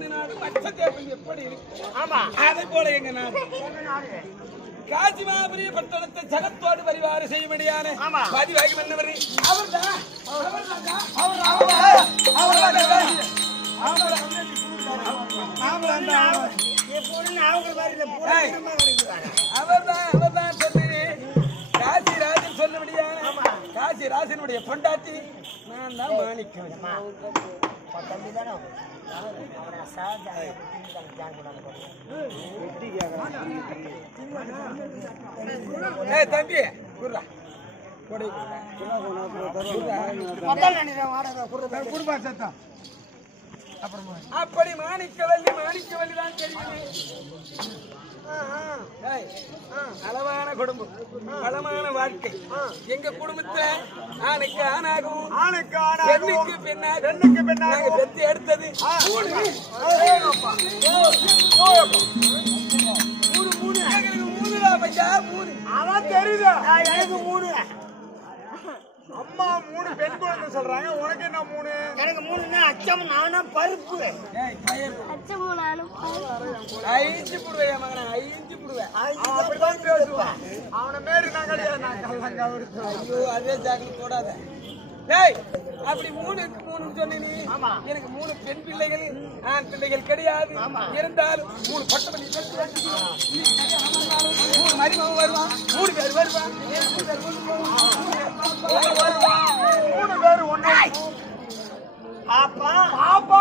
இந்த நாடு மற்ற தேவன் எப்படி இருக்கு? ஆமா, அதை போல எங்க நாடு காசி மாபுரிய பட்டணத்தை ஜகத்தோடு பரிவாறு செய்யும்படியான பதிவாகி வந்தவர் அவர்தான். அவர்தான் சொல்லி காசிராஜன் சொல்லும்படியான காசிராஜனுடைய பொண்டாட்டி நான் தான் மாணிக்கம். தம்பி அப்படி மாணிக்கவல்லி தான் தெரியுது. அளவான குடும்பம், பலமான வாழ்க்கை. எங்க குடும்பத்துல ஆணுக்கு ஆணாகவும் பெண்ணுக்கு பெண்ணாக பெற்று எடுத்தது அம்மா 3 பெண் குழந்தை சொல்றாங்க. உனக்கு என்ன 3? எனக்கு 3 அச்சம் நானும் பருப்பு. ஐந்து புடுவேன் மகன, ஐந்து புடுவேன். அப்படிதான் பேசுவேன். அவனை மாரி நான் கிடையாது. ஐயோ அதே ஜாக்கிரதை போடாத. டேய் அப்படி 3 சொன்னீங்க. எனக்கு 3 பெண் பிள்ளைகள், ஆண் பிள்ளைகள் கிடையாது. இருந்தாலும் 3 பட்டமணி 3 மருமகன் வருவான், 3 பேர் வருவான், 3 பேர் ஒண்ணு பாப்பா பாப்பா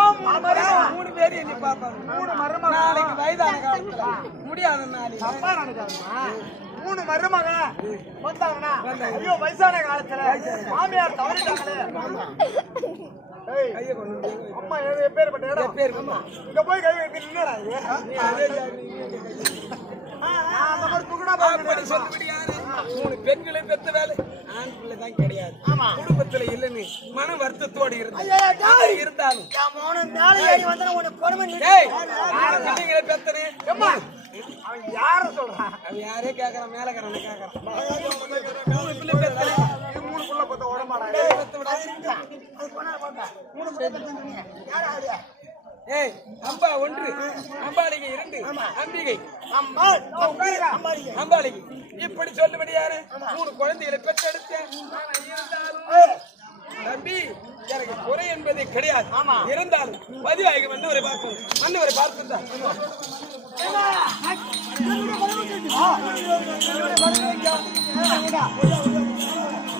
3 பேர் என்னை பாப்பாங்க. 3 மருமகன். நாளைக்கு வயதான காலத்துல முடியாத நாளைக்கு அப்பா நினைக்காதம்மா. 3 மருமகன் வந்தாங்கன்னா ஐயோ வயசான காலத்துல மாமியார் தவறிட்டாங்களே. அம்மா எப்பேற்பட்ட இடம் இங்க போய் கை வைத்து நின்னடா. அந்த மாதிரி துகுடா சொல்லுபடியாரு 3 பெண்களை பெற்ற வேலை ஆண் பிள்ளை தான் கிடையாது. குடும்பத்துல இல்லன்னு மன வருத்தத்தோடு இருந்தாலும் பிள்ளைங்களை பெத்தனே அவன் யார சொல்றான்? அவன் யாரே கேக்குறான், மேலக்காரன் கேக்குறான். 3 பிள்ளை பெத்தனே 3 புள்ள பத்த உடமாடா. ஏய் அம்பா 1, அம்பாளிகை 2, அம்பிகை அம்பாளிகை இப்படி சொல்லுபடியாரு 3 குழந்தைகளை பெற்றெடுத்தேன். தம்பி எனக்கு குறை என்பதே கிடையாது. இருந்தாலும் பதிவாகி மன்னவரை பார்க்கணும். மன்னவரை பார்த்துதான் எப்படி இருக்கணும்?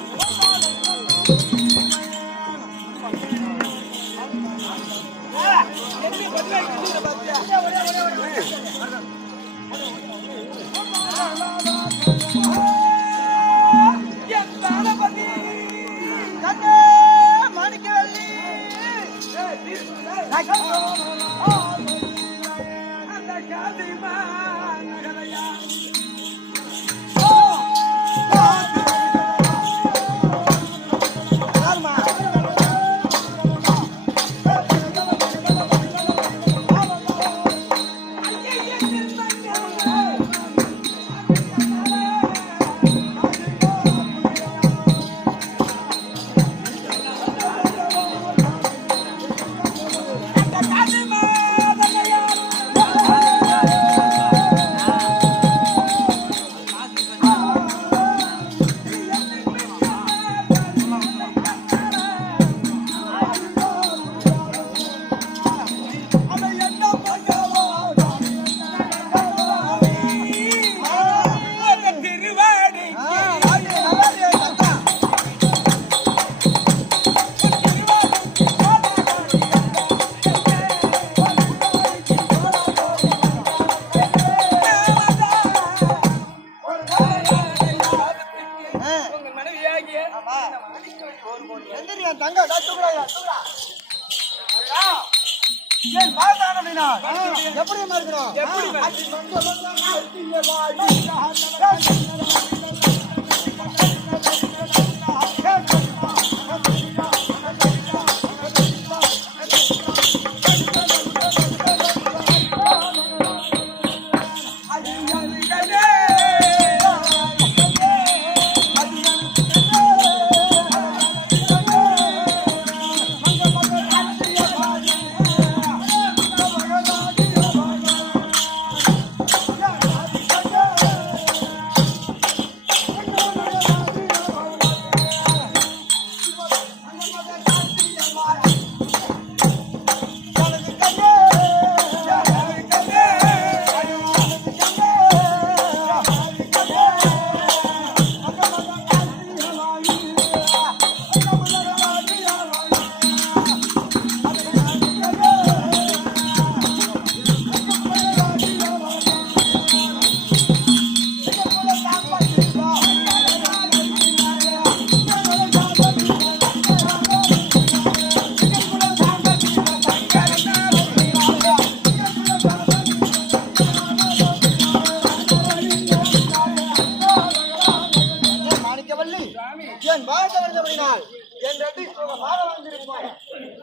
சுவாமி என் வாழ்க்கை வந்தபடினால் என் ரெட்டி சுகமாக வந்திருப்பாய்.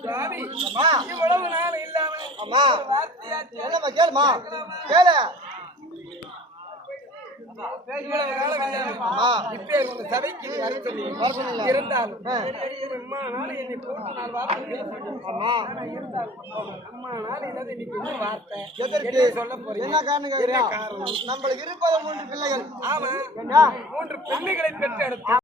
சுவாமி அம்மா இவ்வளவு நாள் இல்லாம அம்மா ஒரு வார்த்தையாச்சு என்னம்மா கேளுமா கேளு. இவ்வளவு காலம் இல்லாம அம்மா இப்ப உங்க சபைக்கு வர சொல்லி வரசொல்ல. இருந்தாலும் அம்மா நாள் என்னை போட்டு நான் வார்த்தை அம்மா இருந்தாலும் அம்மா நாள் இல்லாத இன்னைக்கு என்ன வார்த்தை எதற்கு என்ன சொல்ல போறீங்க? என்ன காரணம் கேக்குறியா? என்ன காரணம்? நம்மளுக்கு இருப்பது 3 பிள்ளைகள். ஆமா என்ன 3 பெண்ணுகளை பெற்றெடுத்து